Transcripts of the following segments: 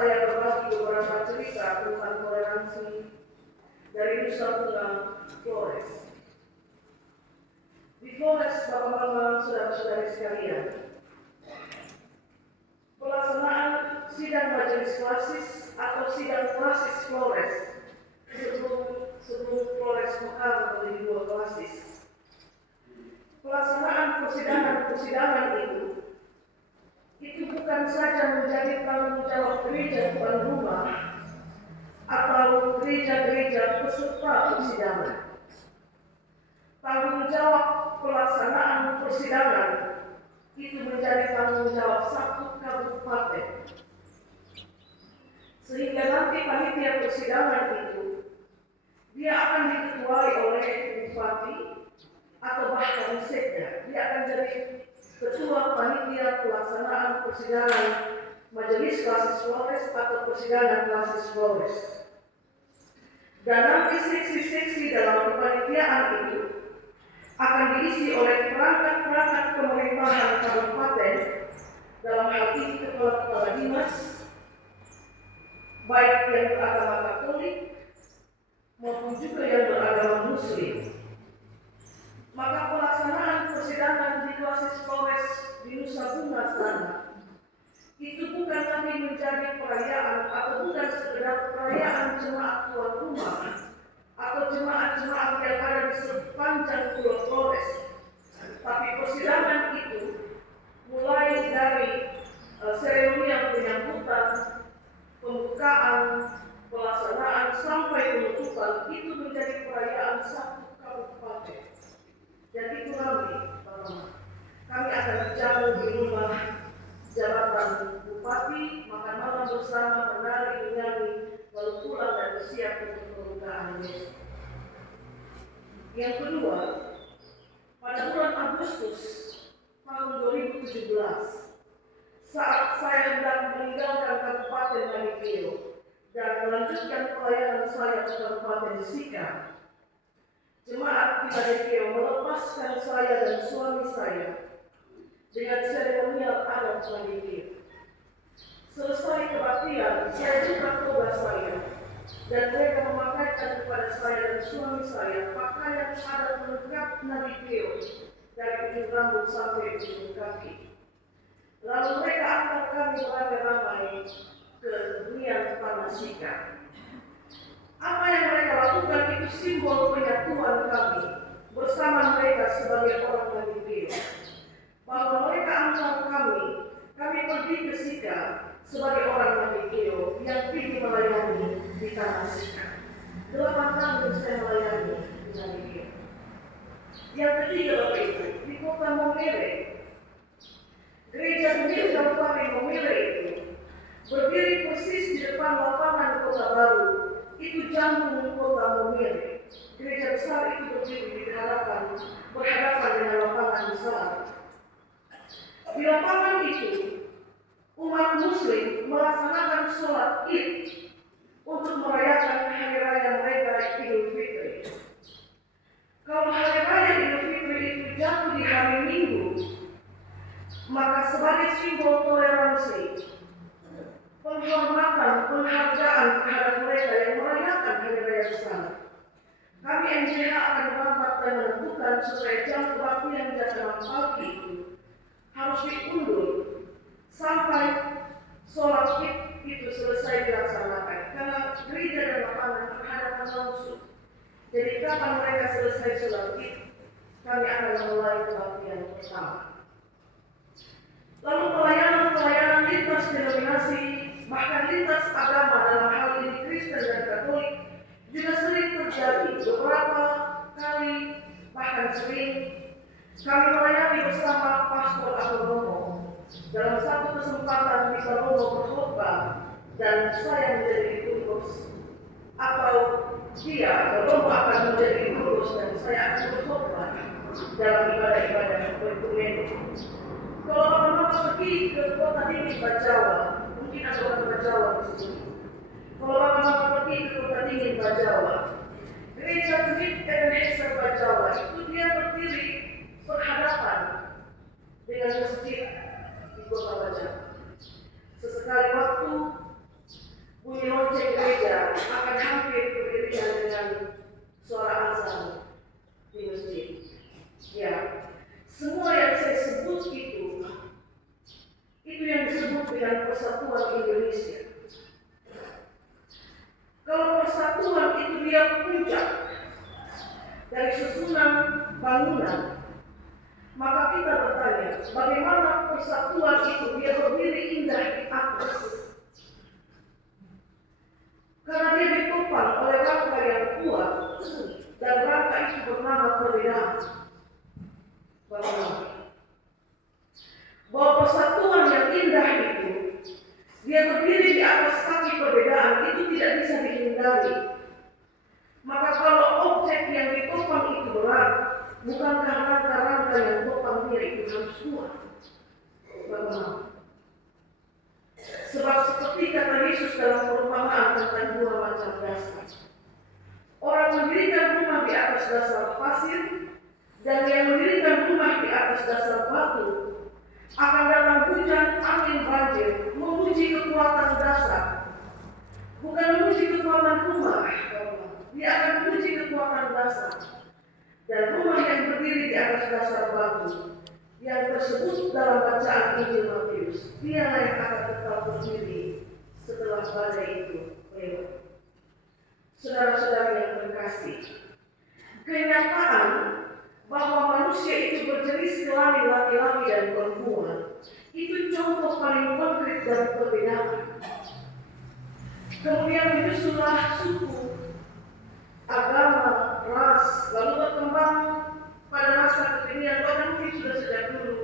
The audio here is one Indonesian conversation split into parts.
saya berbagi beberapa cerita tentang toleransi dari Nusa Tunggal, Flores. Di Flores, Bapak-Bapak, Saudara-saudari sekalian, pelaksanaan sidang majelis klasis atau sidang klasis Flores sebelum Flores mekar menjadi dua klasis. Pelaksanaan persidangan itu bukan saja menjadi tanggung jawab gereja tuan rumah atau gereja-gereja peserta persidangan. Tanggung jawab pelaksanaan persidangan itu menjadi tanggung jawab satu kabupaten. Sehingga nanti panitia persidangan itu dia akan diketuai oleh bupati atau bahkan sekda. Dia akan jadi ketua panitia pelaksanaan persidangan majelis klasis Flores atau persidangan klasis Flores. Dan nanti seksi-seksi dalam kepanitiaan itu akan diisi oleh perangkat-perangkat pemerintahan kabupaten, dalam hal ini kepala-kepala dinas, baik yang beragama Katolik maupun juga yang beragama Muslim. Maka pelaksanaan persidangan di klasis Flores di Nusa Tunggal sana itu bukan lagi menjadi perayaan atau bukan sekedar perayaan jemaat tuan rumah atau jemaat-jemaat yang ada di sepanjang Pulau Flores, tapi persidangan itu mulai dari seremonial penyambutan, pembukaan, pelaksanaan sampai penutupan itu menjadi perayaan satu kabupaten. Jadi itu kami akan berjalan di rumah jabatan bupati, makan malam bersama, menari, menyanyi, lalu pulang dan bersiap untuk pembukaan besok. Yang kedua, pada bulan Agustus tahun 2017, saat saya hendak meninggalkan Kabupaten Manipio dan melanjutkan pelayanan saya ke Kabupaten Sika, jemaat di Manipio melepaskan saya dan suami saya dengan seremonial adat Manipio. Selesai kebaktian, saya buka toga saya dan mereka memakaikan kepada saya dan suami saya pakaian adat lengkap Manipio dari ujung rambut sampai ujung kaki. Lalu mereka antar kami beramai-ramai ke Nian Panasika. Apa yang mereka lakukan itu simbol penyatuan kami bersama mereka sebagai orang Manipio. Bahwa mereka antar kami pergi ke Sika sebagai orang Manipio yang pergi melayani di tanah Sika. 8 tahun saya melayani di Manipio. Yang ketiga Bapak Ibu, di kota Momere, gereja sendiri Kabupaten Momere itu berdiri persis di depan lapangan Kota Baru. Itu jantung kota Momere. Gereja besar itu berdiri berhadapan dengan lapangan besar. Di lapangan itu, umat Muslim melaksanakan sholat Id untuk merayakan hari raya mereka Idul Fitri. Kalau hari raya Idul Fitri itu jatuh di hari Minggu, maka sebagai simbol toleransi, penghormatan, penghargaan terhadap mereka yang merayakan hari raya besar, kami MJH akan merapat dan menentukan supaya jam kebaktian jam 6 pagi itu harus diundur sampai sholat Id itu selesai dilaksanakan, karena gereja dan lapangan berhadapan langsung. Jadi kapan mereka selesai sholat Id, kami akan mulai kebaktian pertama. Lalu pelayanan lintas denominasi, bahkan lintas agama dalam hal ini Kristen dan Katolik juga sering terjadi. Beberapa kali, bahkan sering, kami melayani bersama Pastor Romo. Dalam satu kesempatan bisa Romo berkhotbah dan saya menjadi liturgus, atau dia Romo akan menjadi liturgus dan saya akan berkhotbah dalam ibadah-ibadah berkumene. Kalau Bapak pergi ke kota dingin Bajawa, mungkin ada orang Bajawa di sini. Kalau Bapak pergi ke kota dingin Bajawa, gereja Bukit Ebenezer Bajawa itu dia berdiri berhadapan dengan masjid di kota Bajawa. Sesekali waktu dari susunan bangunan, maka kita bertanya, bagaimana persatuan itu dia berdiri indah di atas? Karena dia ditopang oleh rangka yang kuat, dan rangka itu bernama perbedaan. Bahwa persatuan yang indah itu, dia berdiri di atas kaki perbedaan, itu tidak bisa dihindari. Maka kalau objek yang ditopang itu berat, bukankah rangka-rangka yang ditopang dia itu harus kuat? Sebab seperti kata Yesus dalam perumpamaan tentang dua macam dasar. Orang mendirikan rumah di atas dasar pasir, dan yang mendirikan rumah di atas dasar batu. Akan datang hujan, angin, banjir, menguji kekuatan dasar. Bukan menguji kekuatan rumah, dia akan menguji kekuatan dasar. Dan rumah yang berdiri di atas dasar batu, yang tersebut dalam bacaan Injil Matius, dialah yang akan tetap berdiri setelah badai itu lewat. Saudara-saudara yang terkasih, kenyataan bahwa manusia itu berjenis kelamin laki-laki dan perempuan itu contoh paling konkret dari perbedaan. Kemudian menyusullah suku, agama, ras, lalu berkembang pada masa kekinian, bahkan mungkin sudah sejak dulu.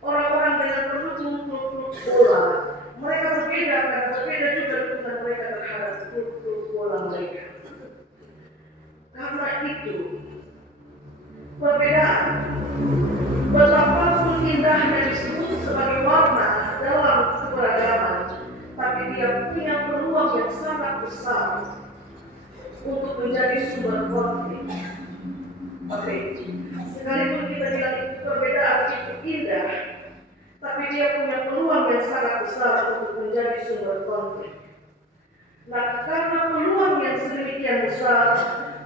Orang-orang dengan klub bola, mereka berbeda karena berbeda juga dukungan mereka terhadap klub bola mereka. Karena itu, perbedaan betapapun indahnya disebut sebagai warna dalam keberagaman, tapi dia punya peluang yang sangat besar untuk menjadi sumber konflik. Oke, sekalipun kita bilang perbedaan itu indah, tapi dia punya peluang yang sangat besar untuk menjadi sumber konflik. Nah, karena peluang yang sedemikian besar,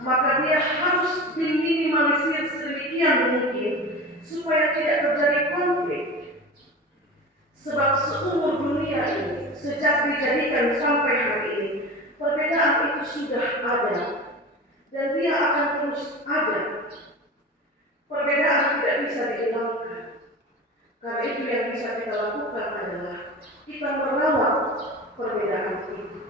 maka dia harus diminimalisir sedemikian mungkin supaya tidak terjadi konflik. Sebab seumur dunia ini, sejak dijadikan sampai hari ini, perbedaan itu sudah ada dan dia akan terus ada. Perbedaan tidak bisa dihilangkan. Karena itu yang bisa kita lakukan adalah kita merawat perbedaan itu.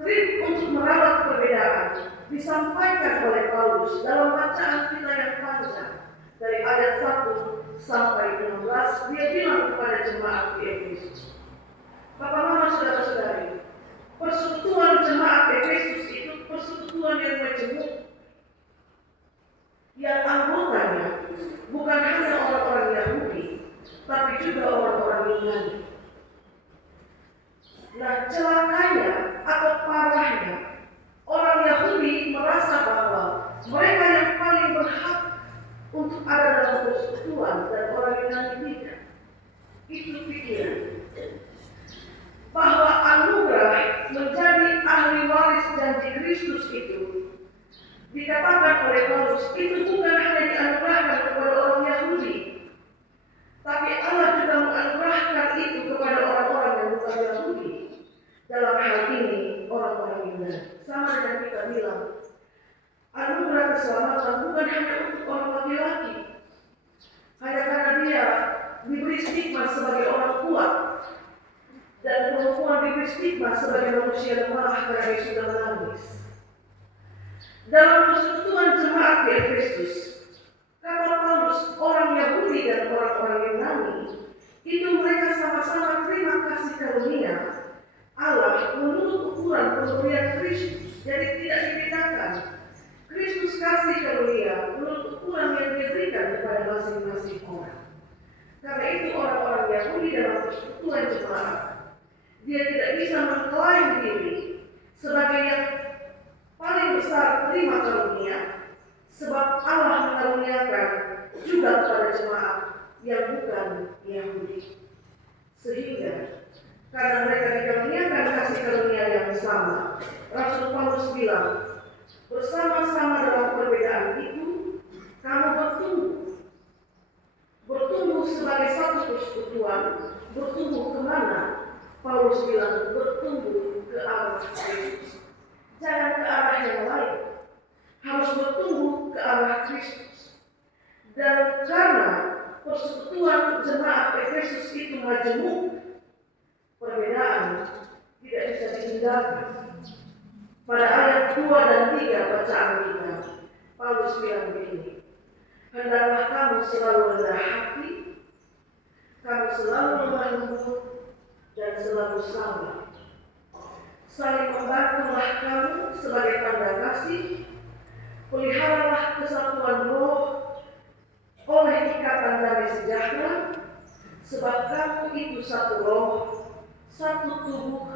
Trik untuk merawat perbedaan disampaikan oleh Paulus dalam bacaan kita yang panjang dari ayat 1 sampai 16. Dia bilang kepada jemaat di Efesus, Bapak Mama, saudara-saudari, persekutuan jemaat Efesus itu persekutuan yang majemuk, yang anggotanya bukan hanya orang-orang Yahudi, tapi juga orang-orang Yunani. Nah, celakanya atau parahnya, orang Yahudi merasa bahwa mereka yang paling berhak untuk ada dalam persekutuan dan orang Yunani tidak. Itu pikiran. Bahwa anugerah menjadi ahli waris janji Kristus itu dikatakan oleh Paulus, itu bukan hanya dianugerahkan kepada orang Yahudi, tapi Allah juga menganugerahkan itu kepada orang-orang yang bukan Yahudi. Dalam hal ini orang-orang Yunani. Sama dengan kita bilang, anugerah keselamatan bukan hanya untuk orang laki-laki, hanya karena dia diberi stigma sebagai orang kuat, dan perempuan diberi stigma sebagai manusia lemah karena dia sudah menangis. Dalam persekutuan jemaat di Efesus, kata Paulus, orang Yahudi dan orang-orang Yunani itu mereka sama-sama terima kasih karunia Allah menurut ukuran pemberian Kristus. Jadi tidak dibedakan. Kristus kasih karunia menurut ukuran yang diberikan kepada masing-masing orang. Karena itu orang-orang Yahudi dalam persekutuan jemaat, dia tidak bisa mengklaim diri sebagai yang paling besar terima karunia, sebab Allah mengaruniakan juga kepada jemaat yang bukan Yahudi. Sehingga karena mereka dikaruniakan kasih karunia yang sama, Rasul Paulus bilang, bersama-sama dalam perbedaan itu, kamu bertumbuh sebagai satu persekutuan. Bertumbuh kemana? Paulus bilang, bertumbuh ke arah Kristus. Jangan ke arah yang lain. darah Kristus. Dan karena persekutuan jemaat Efesus itu majemuk, perbedaan tidak bisa dihindarkan. Pada ayat 2 dan 3 bacaan kita, Paulus bilang begini, hendaklah kamu selalu rendah hati, kamu selalu lemah lembut, dan selalu sabar. Saling membantulah kamu sebagai tanda kasih, peliharalah kesatuan roh oleh ikatan damai sejahtera, sebab kamu itu satu roh, satu tubuh,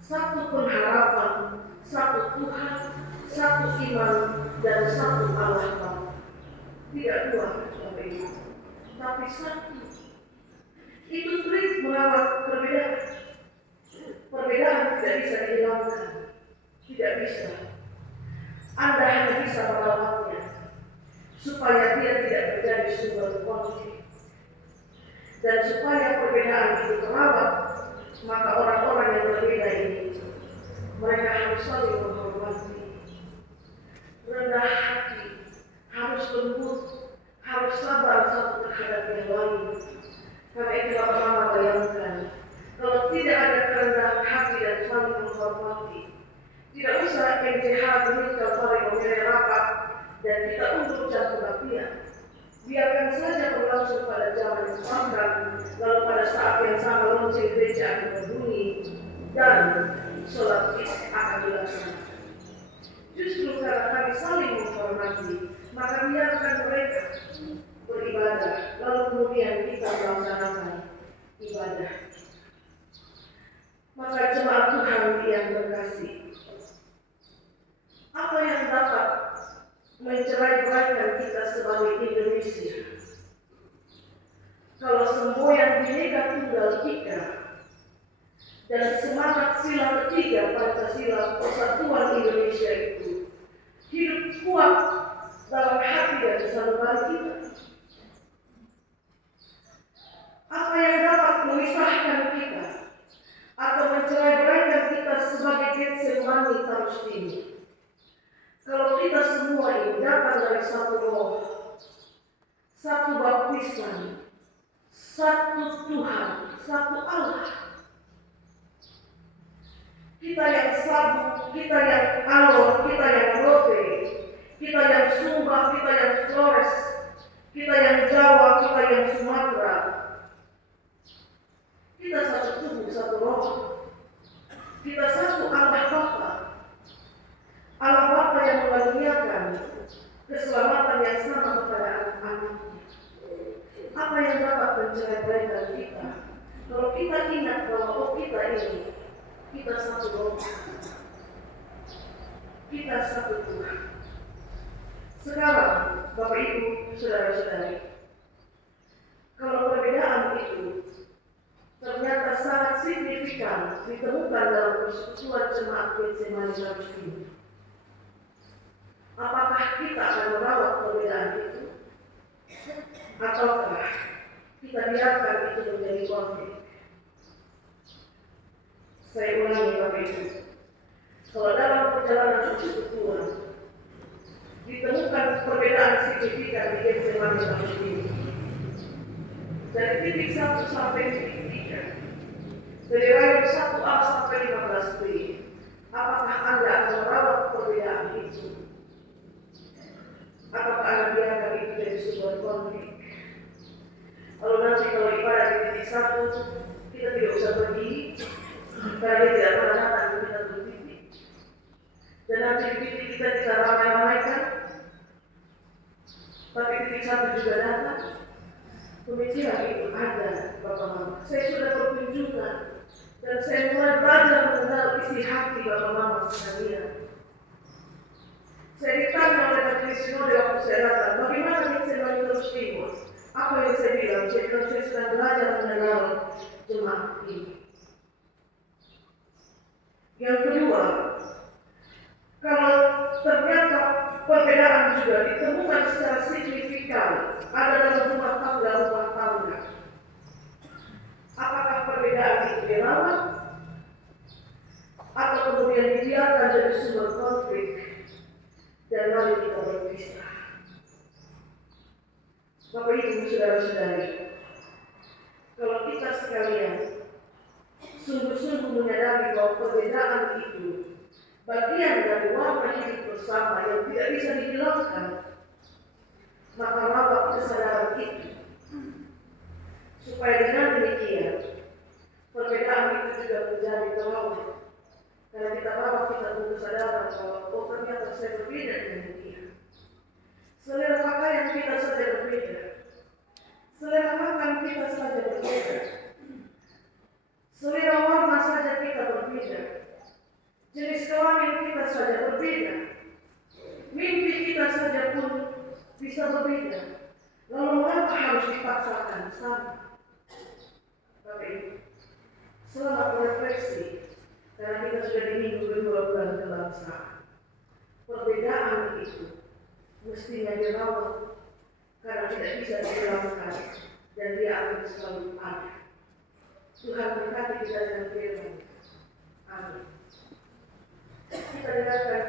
satu pengharapan, satu Tuhan, satu iman, dan satu Allah Bapa. Tidak dua, Bapak Ibu, tapi satu. Itu trik merawat perbedaan. Perbedaan tidak bisa dihilangkan, tidak bisa. Anda hanya bisa merawatnya supaya dia tidak menjadi sumber konflik. Dan supaya perbedaan itu terawat, maka orang-orang yang berbeda ini mereka harus saling menghormati, rendah hati, harus lembut, harus sabar satu terhadap yang lain. Karena itu Bapak-Bapak bayangkan, kalau tidak ada kerendahan hati dan saling menghormati, tidak usah MCH menikah saling memilih rapat dan kita untuk kebaktian. Biarkan saja berlangsung pada zaman yang sangkan, lalu pada saat yang sama lonceng gereja akan berbunyi dan sholat id akan dilaksanakan. Justru karena kami saling menghormati, maka biarkan mereka beribadah, lalu kemudian kita melaksanakan ibadah. Maka jemaat Tuhan yang terkasih, apa yang dapat mencerai-beraikan kita sebagai Indonesia? Kalau semua yang Bhinneka Tunggal Ika dan semangat sila ketiga Pancasila Persatuan Indonesia itu hidup kuat dalam hati dan sanubari kita. Apa yang dapat memisahkan kita atau mencerai-beraikan kita sebagai Getsemani Palestina? Kalau kita semua ini datang dari satu roh, satu baptisan, satu Tuhan, satu Allah. Kita yang Sabu, kita yang Alor, kita yang Rote, kita yang Sumba, kita yang Flores, kita yang Jawa, kita yang Sumatera. Kita satu tubuh, satu roh. Kita satu Allah Bapa. Allah Bapa yang mengaruniakan keselamatan yang sama kepada anak-anaknya. Apa yang dapat mencerai-beraikan kita? Kalau kita ingat bahwa kita ini, kita satu roh, kita satu Tuhan. Sekarang, Bapak Ibu, saudara-saudari, kalau perbedaan itu ternyata sangat signifikan ditemukan dalam persekutuan jemaat Getsemani Palestina, apakah kita akan merawat perbedaan itu? Ataukah kita biarkan itu menjadi konflik? Saya ulangi Bapak Ibu, kalau dalam perjalanan persekutuan ditemukan perbedaan signifikan di Getsemani Palestina, dari titik 1 sampai titik 3, dari ayat 1a sampai 15b, apakah Anda akan merawat perbedaan itu? Apakah Anda biarkan itu jadi sebuah konflik? Kalau nanti kalau ibadah di titik 1, kita tidak usah pergi, karena dia tidak pernah datang di kita titik. Dan nanti di titik kita ramai-ramaikan, tapi titik 1 juga datang. Pemikiran itu ada, Bapak-Mama. Saya sudah berkunjungan dan saya mulai belajar mengenal isi hati Bapak-Mama sekalian. Saya ditanya oleh majelis sinode waktu saya datang, bagaimana Getsemani terus timur? Apa yang saya bilang? Saya sedang belajar mengenal jemaat ini. Yang kedua, kalau ternyata perbedaan juga ditemukan secara signifikan ada dalam rumah tangga, apakah perbedaan itu dirawat atau kemudian dibiarkan jadi sumber konflik dan lalu kita berpisah? Bapak Ibu saudara-saudari, kalau kita sekalian sungguh-sungguh menyadari bahwa perbedaan itu bagian dari warna hidup bersama yang tidak bisa dihilangkan, maka rawat kesadaran itu supaya dengan demikian perbedaan itu juga menjadi perawat. Karena kita rawat, kita punya kesadaran bahwa oh ternyata saya berbeda dengan dia. Selera pakaian kita saja berbeda, selera makan kita saja berbeda, selera warna saja kita berbeda, jenis kelamin kita saja berbeda, mimpi kita saja pun bisa berbeda. Lalu mengapa harus dipaksakan sama? Bapak Ibu, selamat berefleksi, karena kita sudah di minggu kedua bulan kebangsaan. Perbedaan itu mestinya dirawat, karena tidak bisa dihilangkan dan dia akan selalu ada. Tuhan berkati kita dengan firman. Amin. Kita dengarkan